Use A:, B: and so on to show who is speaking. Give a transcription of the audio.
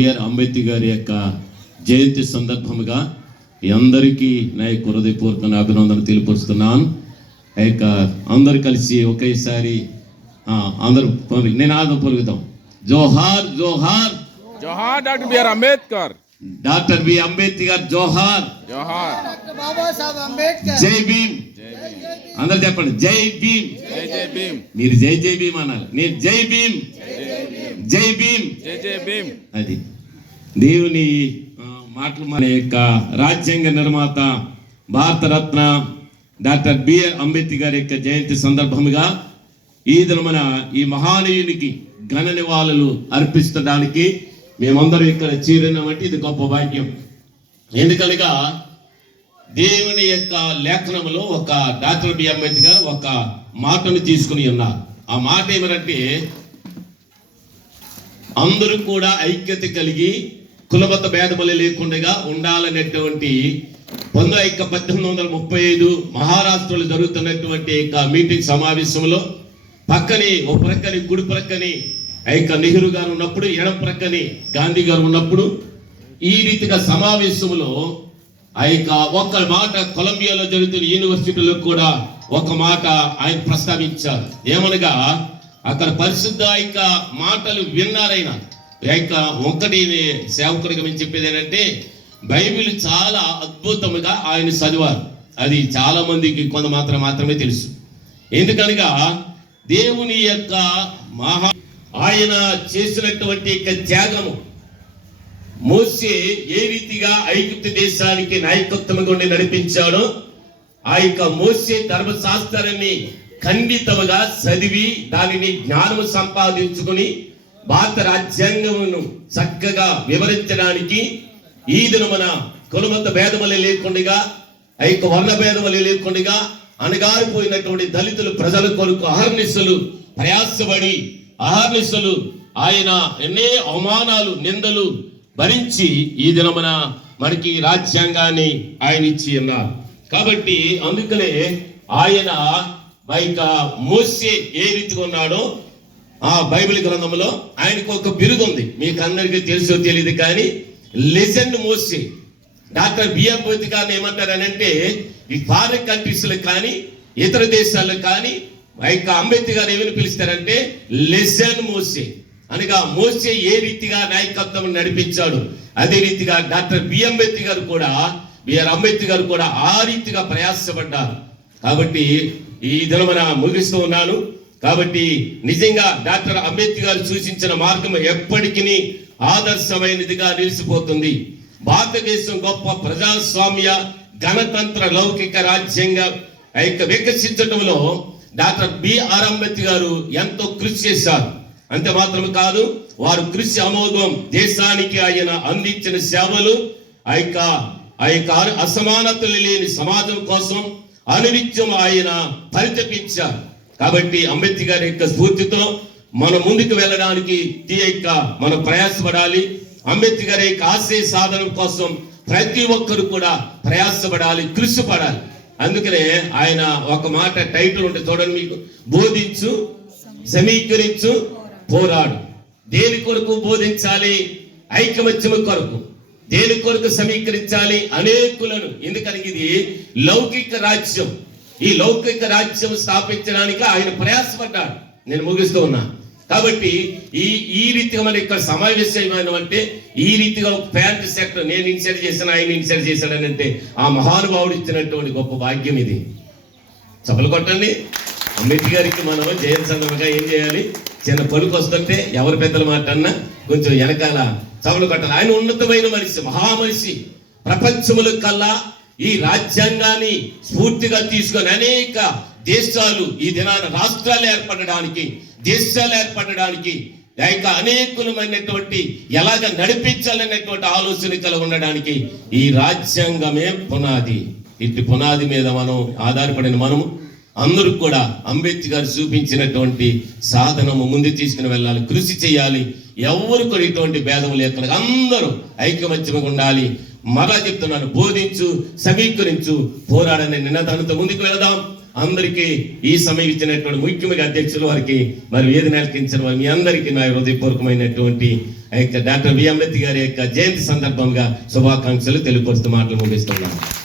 A: BR Ambedkar గారి యొక్క జయంతి సందర్భముగా మీ అందరికీ నా యొక్క హృదయపూర్వక అభినందన తెలియపరుస్తున్నాను. ఆ యొక్క అందరు కలిసి ఒకేసారి ఆ, అందరూ పలు- నినాదం పలుకుదాం జోహార్ జోహార్.
B: జోహార్ doctor B R Ambedkar.
A: Doctor B Ambedkar జోహార్.
B: జోహార్.
C: డాక్టర్ బాబాసాహెబ్ అంబేద్కర్
A: జై భీమ్. అందరు చెప్పండి జై భీమ్.
B: జై జై భీమ్.
A: మీరు జై జై భీమ్ అనాలి నేను జై భీమ్. జై భీమ్.
B: జై జై భీమ్.
A: అది. దేవుని మాటలు మన యొక్క రాజ్యాంగ నిర్మాత భారతరత్న డాక్టర్ బిఆర్ అంబేద్కర్ గారి యొక్క జయంతి సందర్భముగా ఈ దినమున ఈ మహానీయునికి ఘన నివాళులు అర్పిస్తడానికి మేమందరం ఇక్కడ చేరినామంటే ఇది గొప్ప భాగ్యం. ఎందుకనగా దేవుని యొక్క లేఖనములో ఒక డాక్టర్ బి అంబేద్కర్ ఒక మాటను తీసుకుని ఉన్నారు. ఆ మాట ఏమనంటే అందరూ కూడా ఐక్యత కలిగి కులమత భేదములు లేకుండా ఉండాలనేటువంటి పంతొమ్మిది యొక్క పద్దెనిమిది వందల ముప్పై ఐదు మహారాష్ట్రలో జరుగుతున్నటువంటి యొక్క మీటింగ్ సమావేశంలో పక్కని ఓ ప్రక్కని కుడి ప్రక్కని ఆ యొక్క నెహ్రూ గారు ఉన్నప్పుడు ఎడం ప్రక్కని గాంధీ గారు ఉన్నప్పుడు ఈ రీతిగా సమావేశంలో ఆ యొక్క ఒక్క మాట కొలంబియాలో జరుగుతున్న యూనివర్సిటీలో కూడా ఒక మాట ఆయన ప్రస్తావించారు. ఏమనగా అక్కడ పరిశుద్ధ యొక్క మాటలు విన్నారైనా. యొక్క ఒక్కటి సేవకుడిగా మేము చెప్పేది ఏంటంటే బైబిల్ చాలా అద్భుతముగా ఆయన చదివారు. అది చాలా మందికి కొంత మాత్రం మాత్రమే తెలుసు. ఎందుకనగా దేవుని యొక్క మహా ఆయన చేసినటువంటి యొక్క త్యాగము మోసే ఏ రీతిగా ఐగుప్తు దేశానికి నాయకత్వంగా ఉండి నడిపించాడో ఆ యొక్క మోసే ధర్మశాస్త్రాన్ని ఖండితముగా చదివి దానిని జ్ఞానము సంపాదించుకుని భారత రాజ్యాంగమును చక్కగా వివరించడానికి ఈ దినమున కులమత భేదములు లేకుండా ఆ యొక్క వర్ణ భేదములు లేకుండా అణగారిపోయినటువంటి దళితులు ప్రజల కొరకు అహర్నిశలు ప్రయాసపడి అహర్నిశలు ఆయన ఎన్నే అవమానాలు నిందలు భరించి ఈ దినమున మనకి రాజ్యాంగాన్ని ఆయన ఇచ్చి ఉన్నారు. కాబట్టి అందుకనే ఆయన బయట మోసే ఏ రీతిగా ఉన్నాడో ఆ బైబిల్ గ్రంథంలో ఆయనకు ఒక బిరుదు ఉంది. మీకు అందరికీ తెలుసో తెలియదు కానీ లెజెండ్ మోసే. డాక్టర్ బిఎం బోతి గారిని ఏమంటారనంటే ఈ ఫారిన్ కంట్రీస్లో కానీ ఇతర దేశాల్లో కానీ ఆ యొక్క అంబేద్కర్ గారు ఏమని పిలుస్తారంటే లెసన్ మోసే. అనగా మోసే ఏ రీతిగా నాయకత్వం నడిపించాడు. అదే రీతిగా డాక్టర్ బి అంబేద్కర్ గారు కూడా బిఆర్ అంబేద్కర్ గారు కూడా ఆ రీతిగా ప్రయాసపడ్డారు. కాబట్టి ఈ దినమన ముగిస్తూ ఉన్నాను. కాబట్టి నిజంగా డాక్టర్ అంబేద్కర్ గారు సూచించిన మార్గం ఎప్పటికీ ఆదర్శమైనదిగా నిలిచిపోతుంది. భారతదేశం గొప్ప ప్రజాస్వామ్య గణతంత్ర లౌకిక రాజ్యంగా ఆ యొక్క వికసించడంలో డాక్టర్ బిఆర్ అంబేద్కర్ గారు ఎంతో కృషి చేశారు. అంతే మాత్రమే కాదు వారు కృషి అమోఘం దేశానికి ఆయన అందించిన సేవలు ఆ యొక్క ఆ యొక్క అసమానతలు లేని సమాజం కోసం అనునిత్యం ఆయన పరితపించారు. కాబట్టి అంబేద్కర్ గారి యొక్క స్ఫూర్తితో మన ముందుకు వెళ్ళడానికి ఈ యొక్క మనం ప్రయాసపడాలి. అంబేద్కర్ గారి యొక్క ఆశయ సాధన కోసం ప్రతి ఒక్కరు కూడా ప్రయాసపడాలి కృషి పడాలి. అందుకనే ఆయన ఒక మాట టైటిల్ ఉంటే చూడండి మీకు. బోధించు సమీకరించు పోరాడు. దేని కొరకు బోధించాలి? ఐకమత్యము కొరకు. దేని కొరకు సమీకరించాలి? అనేకులను. ఎందుకని ఇది? లౌకిక రాజ్యం. ఈ లౌకిక రాజ్యం స్థాపించడానికి ఆయన ప్రయాసపడ్డాడు. నేను ముగిస్తూ ఉన్నా. కాబట్టి ఈ ఈ రీతిగా మన ఇక్కడ సమావేశమైన అంటే ఈ రీతిగా ఒక ప్యాంట్ సెట్ నేను ఇన్సర్ట్ చేశాను ఆయన ఇన్సర్ట్ చేశాడని అంటే ఆ మహానుభావుడు ఇచ్చినటువంటి గొప్ప భాగ్యం ఇది. చపలు కొట్టండి. అంబేద్కర్ గారికి మనం జయంతి సందర్భంగా ఏం చేయాలి? చిన్న పలుకు వస్తుంటే ఎవరి పెద్దల మాట అన్నా కొంచెం వెనకాల చవలు కట్టాలి. ఆయన ఉన్నతమైన మనిషి మహా మనిషి ప్రపంచముల కల్లా ఈ రాజ్యాంగాన్ని స్ఫూర్తిగా తీసుకొని అనేక దేశాలు ఈ దినాన రాష్ట్రాలు ఏర్పడడానికి దేశాలు ఏర్పడడానికి లేక అనేకులమైనటువంటి ఎలాగ నడిపించాలనేటువంటి ఆలోచన కలిగి ఉండడానికి ఈ రాజ్యాంగమే పునాది. ఇట్టి పునాది మీద మనం ఆధారపడిన మనము అందరూ కూడా అంబేద్కర్ చూపించినటువంటి సాధనము ముందు తీసుకుని వెళ్ళాలి కృషి చేయాలి. ఎవరు కూడా ఇటువంటి భేదం లేకుండా అందరూ ఐకమత్యంగా ఉండాలి. మరలా చెప్తున్నాను బోధించు సమీకరించు పోరాడని నినాదంతో ముందుకు వెళదాం. అందరికీ ఈ సమయం ఇచ్చినటువంటి ముఖ్యమంత్రి అధ్యక్షుల వారికి మరి వేదిక అలికించిన వారి మీ అందరికీ నా హృదయపూర్వకమైనటువంటి యొక్క డాక్టర్ బి అంబేద్కర్ గారి యొక్క జయంతి సందర్భంగా శుభాకాంక్షలు తెలియపరుస్తూ మాటలు ముగిస్తున్నాను.